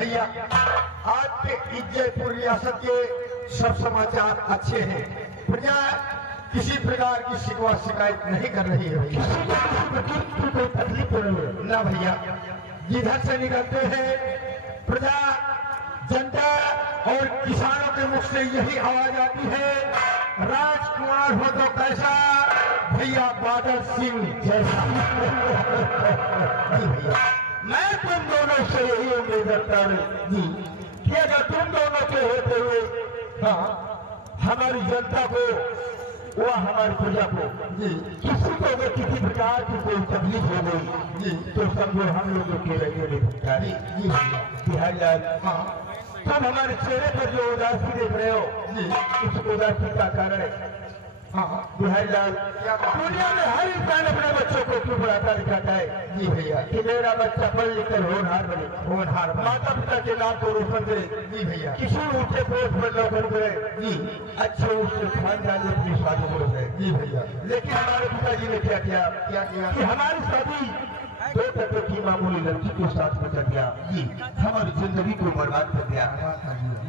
भैया आपके जयपुर रियासत के सब समाचार अच्छे हैं। प्रजा किसी प्रकार की शिकवा शिकायत नहीं कर रही है भैया। कोई तकलीफ हो रही है ना भैया। जिधर से निकलते हैं प्रजा जनता और किसानों के मुख से यही आवाज आती है, राजकुमार हो तो कैसा, भैया बादल सिंह जैसा। भैया मैं तुम दोनों से यही उम्मीद करता हूँ जी कि अगर तुम दोनों के होते हुए हमारी जनता को वह हमारी प्रजा को जी किसी को अगर किसी प्रकार की कोई तकलीफ हो गई जी तो समझो हम लोगों के रहेंगे भिखारी जी बिहारी लाल। तुम हमारे चेहरे पर जो उदासी देख रहे हो जी उस उदासी का कारण है बिहारी लाल। दुनिया में हर इंसान अपने बच्चों को क्यों पढ़ाता लिखाता है जी भैया कि मेरा बच्चा पढ़ लिख कर होनहार बने, होनहार माता पिता के नाम को रोशन करे जी भैया, किसी ऊंचे पोस्ट पर नौकरी करे जी, अच्छे उससे खानदान में अपनी शादी हो जाए जी भैया। लेकिन हमारे पिताजी ने क्या किया कि हमारी शादी दो टके की मामूली लड़की के साथ में कर दिया जी, हमारी जिंदगी को बर्बाद कर दिया।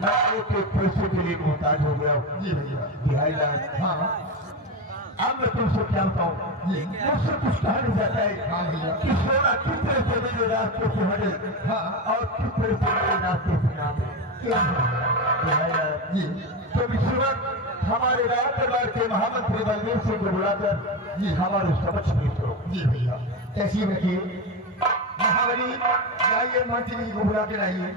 मैं एक पैसे के लिए मोहताज हो गया जी भैया बिहारी लाल। अब मैं तुमसे क्या बताऊँ जी, मुझसे कुछ कहा नहीं जाता है कि सोना किस तरह से मेरे रास्ते से हटे और किस तरह से मेरे रास्ते से नाम क्या जी। तो इस वक्त हमारे राज दरबार के महामंत्री बलदेव सिंह को बुलाकर जी हमारे समक्ष पेश करो जी भैया। ऐसी रखिए महावरी जाइए मंत्री जी को बुला के लाइए।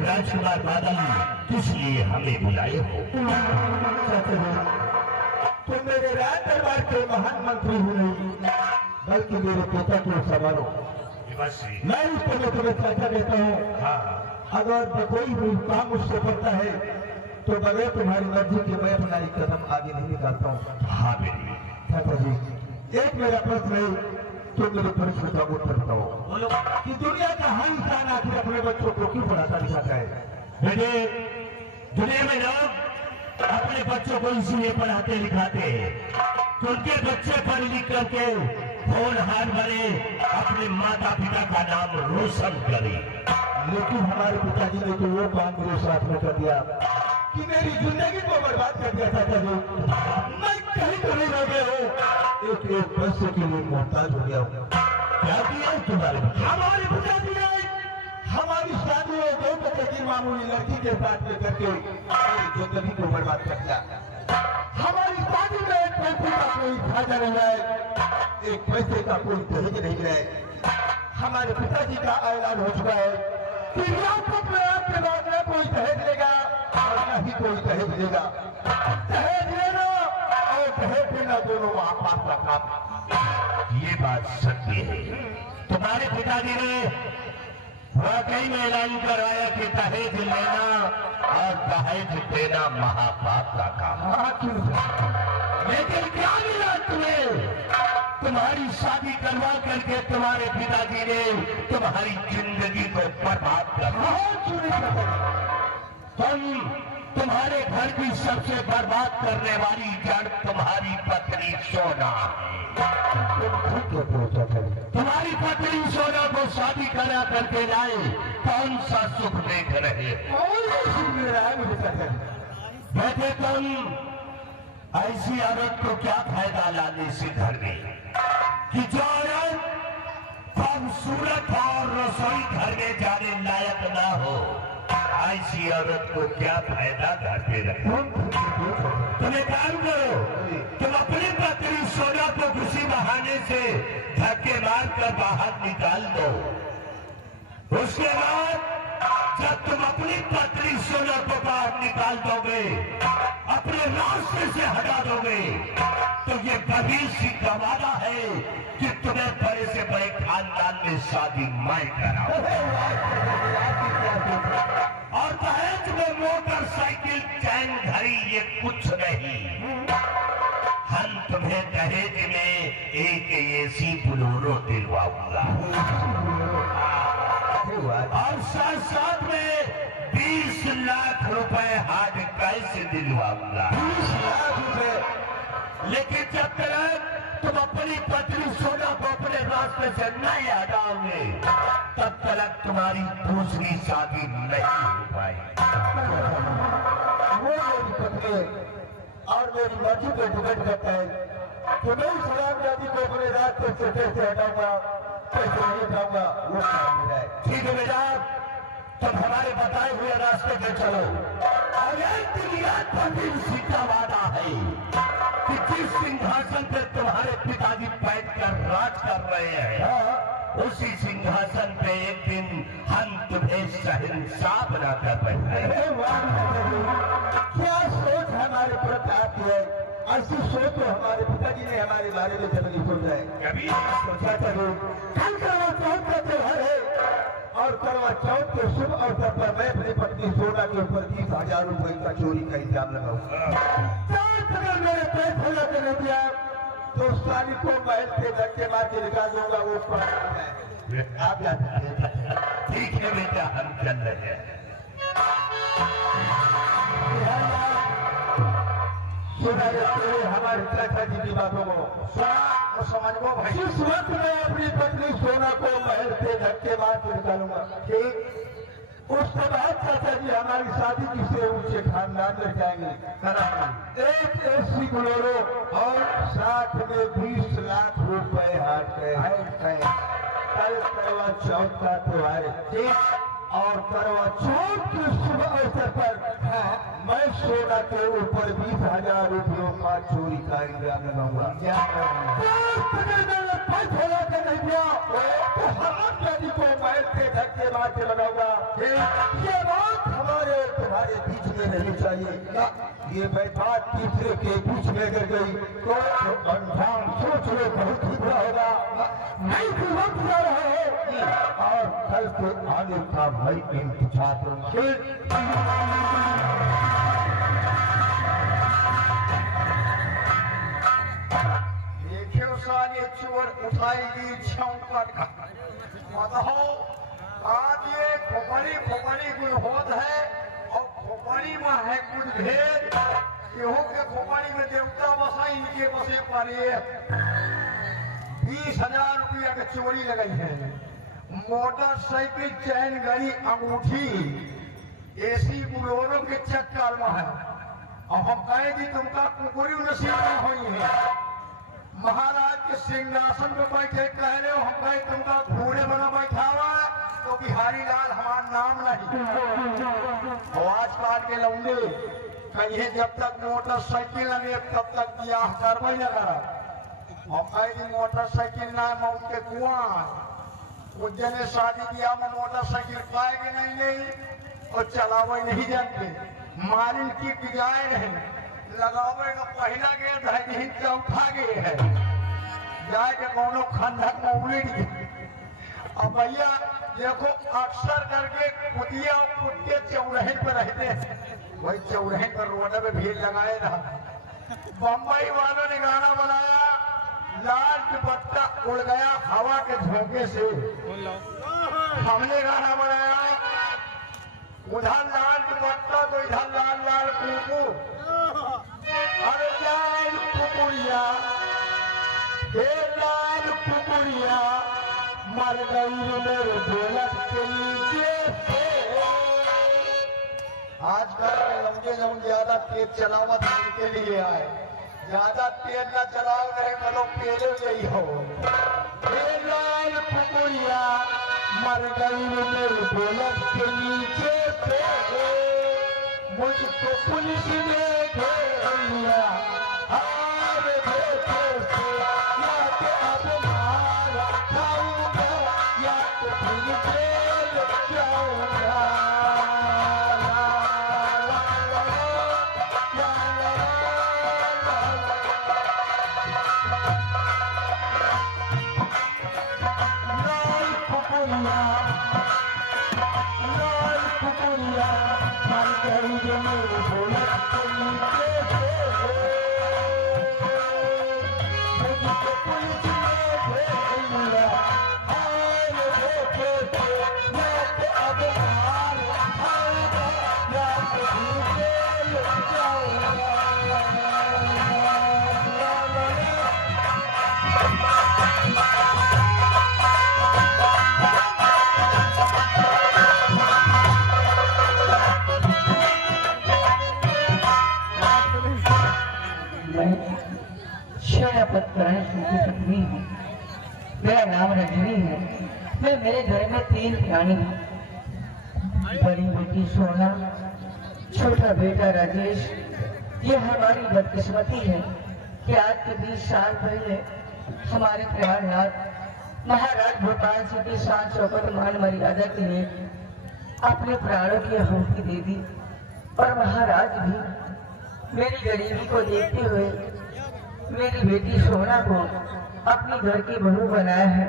राजकुमार बादल किस लिए हमें बुलाए हो? तुम मेरे राज दरबार के महान मंत्री हो नहीं बल्कि मेरे पिता के सवाल हो। मैं इस समय तुम्हें चाचा देता हूँ। अगर कोई भी काम मुझसे पड़ता है तो बगैर तुम्हारी मर्जी के मैं अपना एक कदम आगे नहीं निकालता हूँ। हाँ बेटी चाचा जी एक मेरा प्रश्न है, तो मेरे प्रश्न का उत्तर बताओ कि दुनिया का हर इंसान आखिर अपने बच्चों को क्यों पढ़ाता लिखाता है? बेटे दुनिया में लोग अपने बच्चों को इसलिए पढ़ाते लिखाते हैं कि उनके बच्चे पढ़ लिख करके होनहार बने, अपने माता पिता का नाम रोशन करे। लेकिन हमारे पिताजी ने तो वो काम मेरे साथ में कर दिया कि मेरी जिंदगी को बर्बाद कर दिया चाचा जी। मैं कहीं तो नहीं रह गया हूँ, एक पैसे के लिए मोहताज हो गया हूँ। क्या किया तुम्हारे हमारे पिताजी ने हमारी शादी में दो टके की मामूली लड़की के साथ में करके मेरी जिंदगी को बर्बाद कर दिया। हमारी शादी में एक पैसे का कोई फायदा नहीं है, एक पैसे का कोई दहेज नहीं है। हमारे पिताजी का ऐलान हो चुका है कि रियासत में आपके बाद न कोई दहेज लेगा और न ही कोई दहेज देगा। दहेज लेना और दहेज देना दोनों आपस का काम। ये बात सत्य है। तुम्हारे पिताजी ने वाकई में ऐलान कराया कि दहेज लेना और दहेज देना महापाप का काम। लेकिन क्या मिला तुम्हें? तुम्हारी शादी करवा करके तुम्हारे पिताजी ने तुम्हारी जिंदगी को बर्बाद कर तुम्हारे घर की सबसे बर्बाद करने वाली जड़ तुम्हारी पत्नी सोना। तुम्हारी पत्नी सोना को शादी करा करके लाए, कौन सा सुख देख रहे? बेटे तुम ऐसी औरत को क्या फायदा लाने से घर में कि जो औरत खूबसूरत और रसोई घर में जाने लायक ना हो, ऐसी औरत को क्या फायदा घर पे रखो। तुम्हें काम करो, तुम अपनी पत्नी सोना को किसी बहाने से धक्के मार कर बाहर निकाल दो। उसके बाद जब तुम अपनी पत्नी सोना को बाहर निकाल दोगे, अपने रास्ते से हटा दोगे, तो ये भविष्य का वादा है कि तुम्हें बड़े से बड़े खानदान में शादी मैं कराऊं। और दहेज में मोटरसाइकिल, चैन, घड़ी ये कुछ नहीं, हम तुम्हें दहेज में एक एसी बोलेरो दिलवाऊंगा और साथ साथ में 20 लाख रुपए हार्ड कैश दिलवाऊंगा। 20 लाख रुपए। लेकिन जब तक तुम अपनी पत्नी सोना को अपने रास्ते से नहीं हटाओगे, तब तक तुम्हारी दूसरी शादी नहीं हो पाएगी। वो मेरी पत्नी और मेरी मर्जी पे डिपेंड करता है कि मैं इस रामजादी को अपने रास्ते से कैसे हटाऊंगा, कैसे नहीं हटाऊंगा, वो काम मेरा है। ठीक है बेटा, तुम हमारे बताए हुए रास्ते पे चलो। और एक दिन याद भविष्य सीधा वादा है कि जिस सिंहासन पे तुम्हारे पिताजी बैठकर राज कर रहे हैं, उसी सिंहासन पे एक दिन हम तुम्हें शहंशाह बनाकर बैठाएंगे। क्या सोच हमारे प्रताप की है? ऐसी सोच तो हमारे पिताजी ने हमारे बारे में जब नहीं सोचा है। कभी नहीं सोचा था। कल करवा चौथ का त्योहार है और करवा चौथ के शुभ अवसर पर मैं अपनी पत्नी सोना के ऊपर 20,000 रुपए का चोरी का इल्जाम लगाऊंगा। अगर मेरे पैसे लगे नहीं दिया तो साली को महल से धक्के मार के निकाल दूंगा। वो आप जा सकते हैं। ठीक है बेटा, हम चल रहे हैं। सुना हमारे चाचा जी की बातों को सुना समझ को भाई। जिस वक्त मैं अपनी पत्नी सोना को महल से धक्के मार के निकालूंगा, ठीक उसके बाद चाचा जी हमारी शादी किसी ऊंचे खानदान में जाएंगे, एक एसी बोलेरो और साथ में 20 लाख रुपए हाथ गए। कल करवा चौथ का त्योहार ठीक, और करवा चौथ के शुभ अवसर पर मैं सोना के ऊपर 20,000 रुपयों का चोरी का इल्जाम लगाऊंगा। नहीं दिया तो हराम जाति को मैल के धक्के मार के लगाऊंगा। ये बात हमारे तुम्हारे बीच में नहीं चाहिए। ये बात तीसरे के बीच में अगर गई तो अंजाम सोच लो बहुत ही बुरा होगा। नहीं भी वक्त जा रहा है और कल के आने का भाई इंतजार सारे चोर उठाएगी छौकट बताओ। आज ये खोपड़ी गुल होत है और खोपड़ी में है कुछ भेद। केहू के खोपड़ी में देवता बसा, इनके बसे पारे 20,000 रुपया के चोरी लगाई है। मोटरसाइकिल, चैन, घड़ी, अंगूठी, एसी बोलेरो के चक्कर में है। और हम कहेंगे तुमका कुकुरी नसीब में हुई है। महाराज के सिंहासन पे बैठे कह रहे हो, हम कहे तुमका घोड़े बना बैठा हुआ है तो बिहारी लाल हमारा नाम नहीं। आवाज काट के लौंगे कहिए जब तक मोटरसाइकिल नहीं तब तक ब्याह करवे न करा। हम कहे मोटरसाइकिल ना मौत के कुआं उज्जैन शादी ब्याह में मोटरसाइकिल पाएंगे नहीं और चलावे नहीं जानते। मारिन की डिजाइन है लगावे का पहला गया धैर्य चौथा गए है जाए के कोनो खंडक में उलट गए। अब भैया देखो अक्सर करके कुतिया कुत्ते चौराहे पर रहते हैं, वही चौराहे पर रोड में भीड़ लगाए रहा। बम्बई वालों ने गाना बनाया लाल दुपट्टा उड़ गया हवा के झोंके से। हमने गाना बनाया उधर लाल दुपट्टा तो इधर लाल लाल कुकू। अरे लाल कुकुरिया, हे लाल कुकुरिया मर गई मेरे ढोलक के नीचे से। आजकल के लंबे लोग ज्यादा तेज चलावत के लिए आए, ज्यादा तेज न चलाओ नहीं तो पेले गई हो। ए लाल कुकुरिया मर गई मेरे ढोलक के नीचे से, मुझको पुलिस ने घेर लिया हार देखे से, या तो अब मार खाऊंगा या तो फिर जेल जाऊंगा। मेरा नाम रजनी है। मैं मेरे घर में 3 प्राणी हैं। बड़ी बेटी सोना, छोटा बेटा राजेश। ये हमारी बदकिस्मती है कि आज के 20 साल पहले हमारे प्रयागराज महाराज भोपाल जी की शान शौकत मान मर्यादा के लिए अपने प्राणों की आहुति दे दी। और महाराज भी मेरी गरीबी को देखते हुए मेरी बेटी सोना को अपने घर की बहू बनाया है।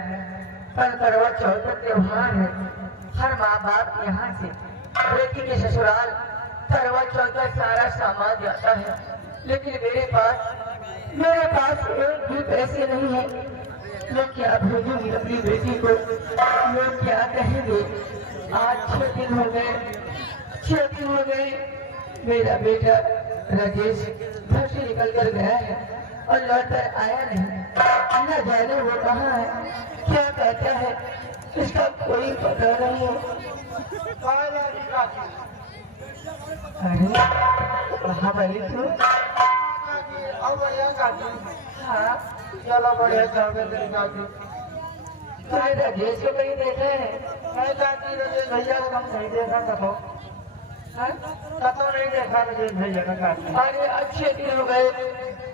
कल करवा चौथ का त्योहार है। हर माँ बाप यहाँ से बेटी के ससुराल करवा चौथ का सारा सामान जाता है, लेकिन मेरे पास एक भी पैसे नहीं है। मैं क्या भेजूंगी अपनी बेटी को, मैं क्या कहेंगे। आज 6 दिन हो गए मेरा बेटा राजेश घर से निकल कर गया है और लौट कर आया नहीं। न जाने वो कहाँ है, क्या कहता है, इसका कोई पता नहीं है। अरे कहाँ भाई तू? हाँ चलो बढ़िया चावल तुम्हें राजेश को कहीं देखा है? मैं चाहती राजेश भैया को हम नहीं देखा कतो नहीं देखा राजेश भैया का काटने। अरे अच्छे दिन हो गए,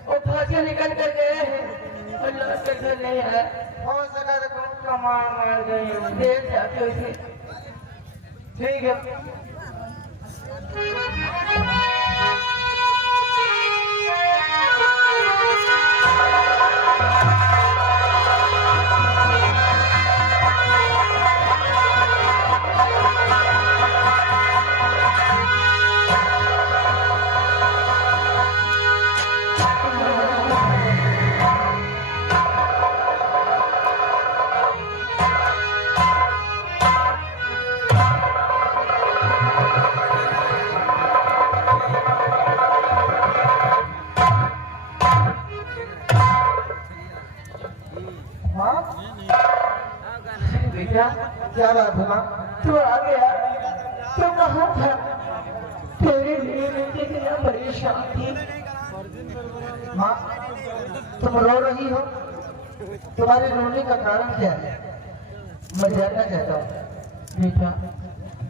वो फांसी निकल कर गए हैं और लौट कर घर नहीं आया। हो सका तो कौन का मार गई देर जाके उसे। ठीक है। क्या बात है माँ? तू आ गया, तू कहाँ था? तेरे लिए मैं कितना परेशान थी। माँ तुम रो रही हो, तुम्हारे रोने का कारण क्या है? मैं जानना चाहता हूँ। बेटा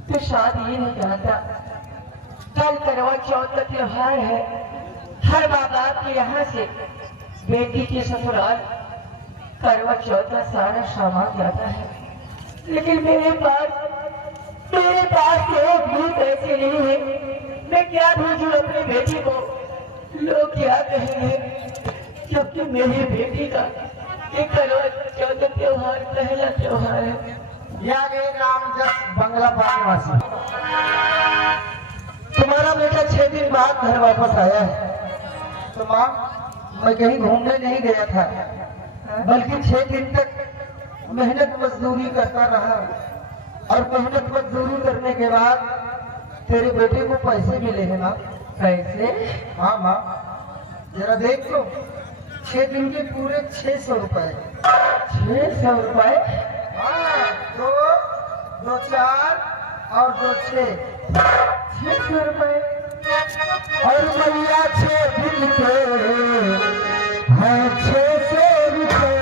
तू शायद ये नहीं जानता, कल करवा चौथ का त्योहार है। हर माँ बाप के यहाँ से बेटी के ससुराल करवा चौथ का सारा सामान जाता है, लेकिन मेरे पास एक भी पैसे नहीं है। मैं क्या भेजूं अपनी बेटी को? लोग क्या कहेंगे, क्योंकि मेरी बेटी का ये करवा चौथ त्योहार पहला त्योहार है। यहाँ के नाम जस बंगला निवासी। तुम्हारा बेटा 6 दिन बाद घर वापस आया है। तो माँ मैं कहीं घूमने नहीं गया था, बल्कि 6 दिन तक मेहनत मजदूरी करता रहा और मेहनत मजदूरी करने के बाद तेरे बेटे को पैसे मिले हैं माँ। पैसे? हाँ माँ जरा देख लो, 6 दिन के पूरे 600 रुपए। 600 रुपए? हाँ, 2 4 और 2 6 600 रुपए। और भैया 6 दिन के हैं 600 रुपए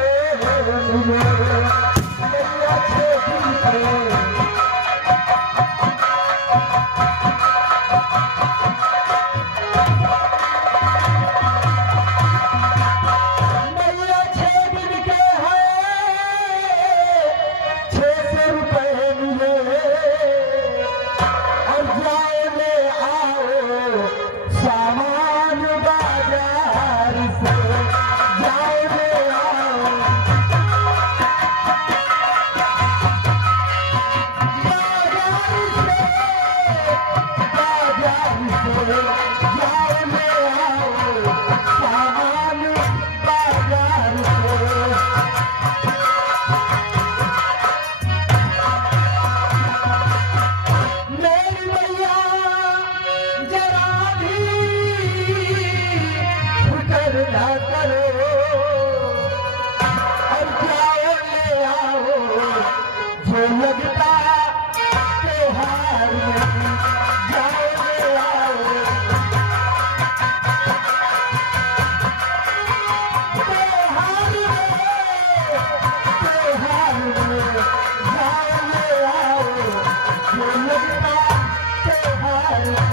मिले। से जाओ ले आओ सामान बाजार से। मेरी मैया जरा भी फिक्र ना करो और जाओ ले आओ जो लगता त्योहार में। जाओ ले आओ त्योहार में जाओ ले आओ जो लगता त्योहार में।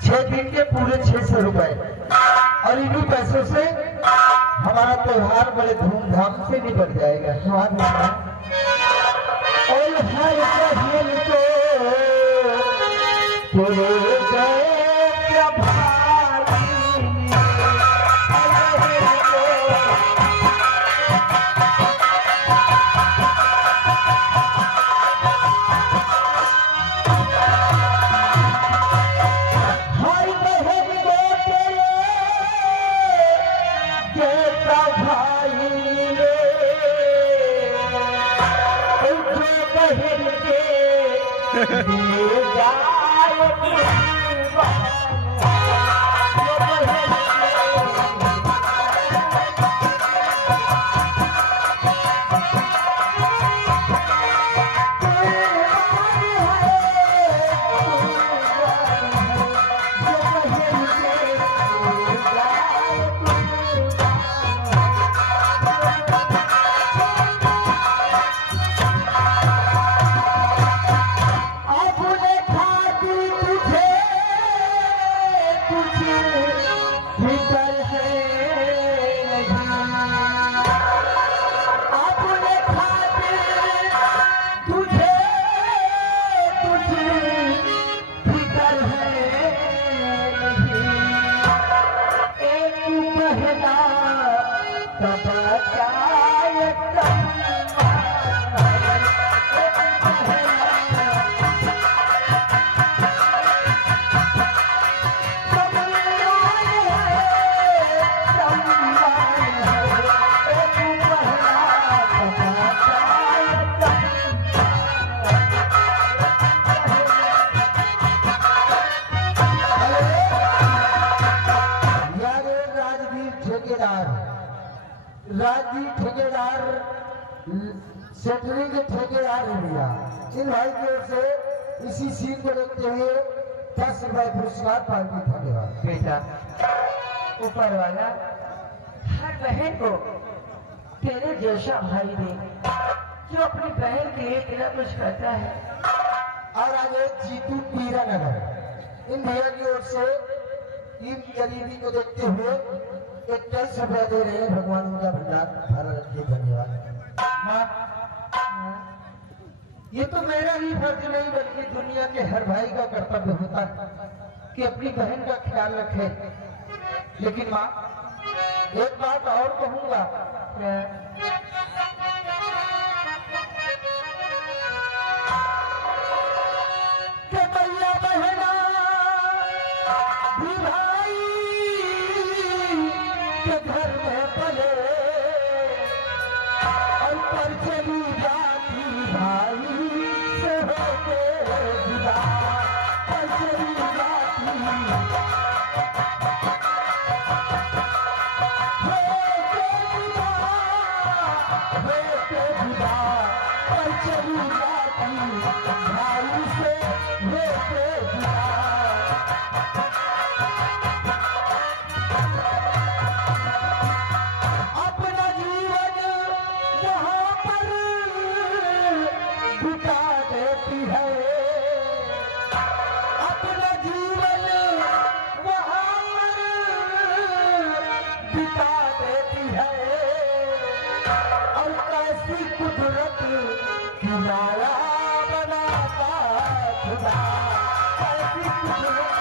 6 दिन के पूरे 600 रुपए और इन्हीं पैसों से हमारा त्योहार बड़े धूमधाम से निपट जाएगा। स्वाद होगा और हर कहिल को पूरे गए क्या भाई हाय बहन बेटे जैसा भाई ले जो बहन के दिए जाए कुर्बान। जो बहन आपने खादी तुझे कुछ फिकर है नहीं। आपने खादी तुझे कुछ फिकर है नहीं। एक कहना तब राजवीर ठेकेदार सेटरिंग के ठेकेदार है भैया। इन भाई की ओर से इसी सीन को देखते हुए 10 रुपए पुरस्कार पार्टी धन्यवाद। बेटा ऊपर वाला हर बहन को तेरे जैसा भाई दे जो अपनी बहन के लिए तेरा कुछ करता है। और आगे जीतू पीरा नगर इन भैया की ओर से इन गरीबी को देखते हुए 21 रुपए दे रहे हैं। भगवान उनका भंडार भरा रखे। धन्यवाद। माँ, ये तो मेरा ही फर्ज नहीं बल्कि दुनिया के हर भाई का कर्तव्य होता है कि अपनी बहन का ख्याल रखे। लेकिन माँ एक बात और कहूंगा, कि भैया बहना भी भाई के घर में पले और पर चली जाती भाई से होके जुदा। पर चली जाती होके जुदा पर चली जाती भाई से होके जुदा। अपना जीवन वहाँ पर बिता देती है। अपना जीवन वहाँ पर बिता देती है। और कैसी कुदरत की माया बनाता खुदा। कैसी कुदरत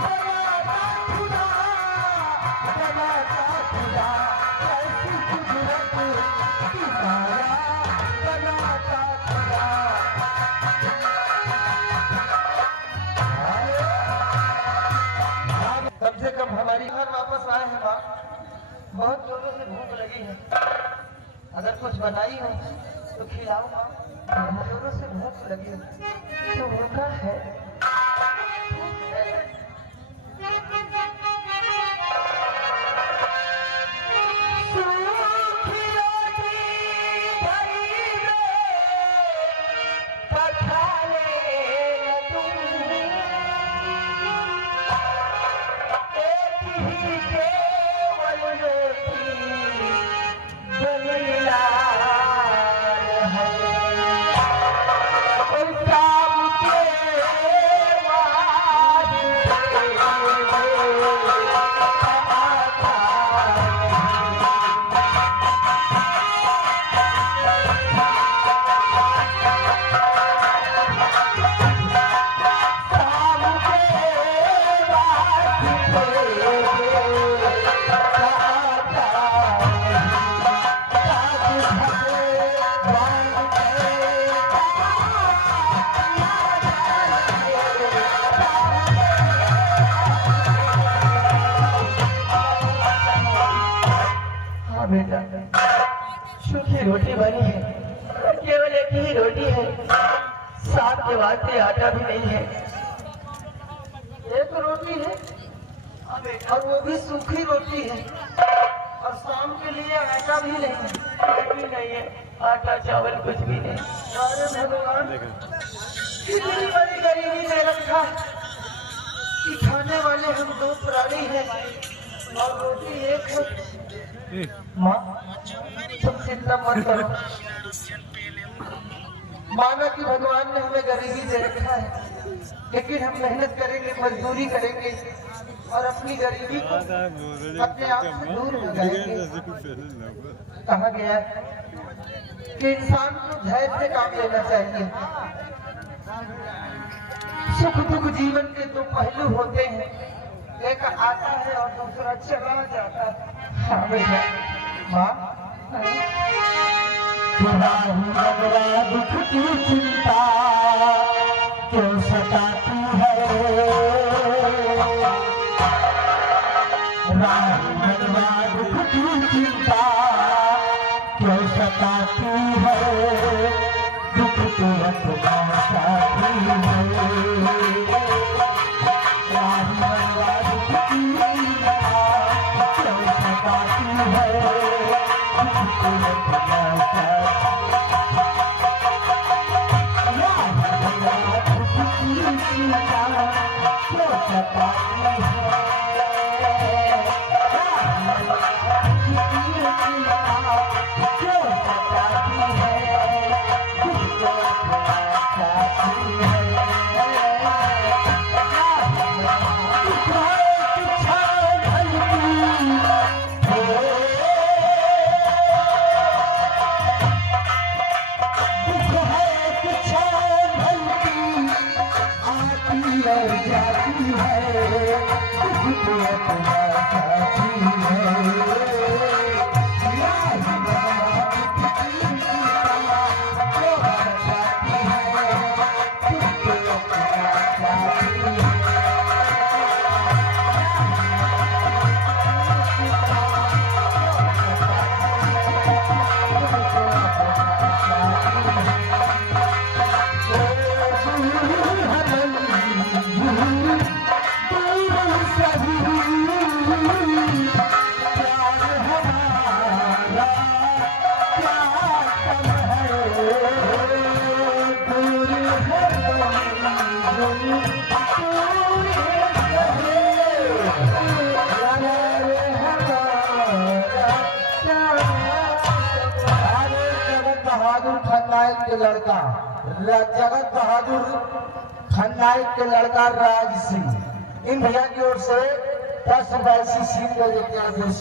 बनाता खुदा, बनाता खुदा। सूरत तुम्हारा बनाता खुदा। कम से कम हमारी घर वापस आए हैं माँ। बहुत जोरों से भूख लगी है, अगर कुछ बनाई हो तो खिलाओ माँ। बहुत जोरों से भूख लगी है तो भूखा है। बेटा, सूखी रोटी बनी है, केवल एक ही रोटी है, साथ के वास्ते आटा भी नहीं है। एक रोटी है और वो भी सूखी रोटी है, और शाम के लिए आटा भी नहीं है, भी नहीं है, आटा चावल कुछ भी नहीं। अरे भगवान, कितनी बड़ी गरीबी में रखा कि खाने वाले हम दो प्राणी हैं और रोटी एक है। माँ, तुम चिंता मत करो। माना कि भगवान ने हमें गरीबी दे रखा है, लेकिन हम मेहनत करेंगे, मजदूरी करेंगे और अपनी गरीबी को अपने आप से दूर हो जाएंगे। कहा गया है कि इंसान को धैर्य से काम लेना चाहिए। सुख दुख जीवन के दो पहलू होते हैं, एक आता है और दूसरा चला जाता है। हाँ भैया, माँ, दुख की चिंता क्यों सताती है, दुख की चिंता क्यों सताती है, दुख तो अपना साथी है। के लड़का जगत बहादुर खन्नायक के लड़का राज सिंह, इन भैया की ओर से 10 रूपये सीट को देते हैं।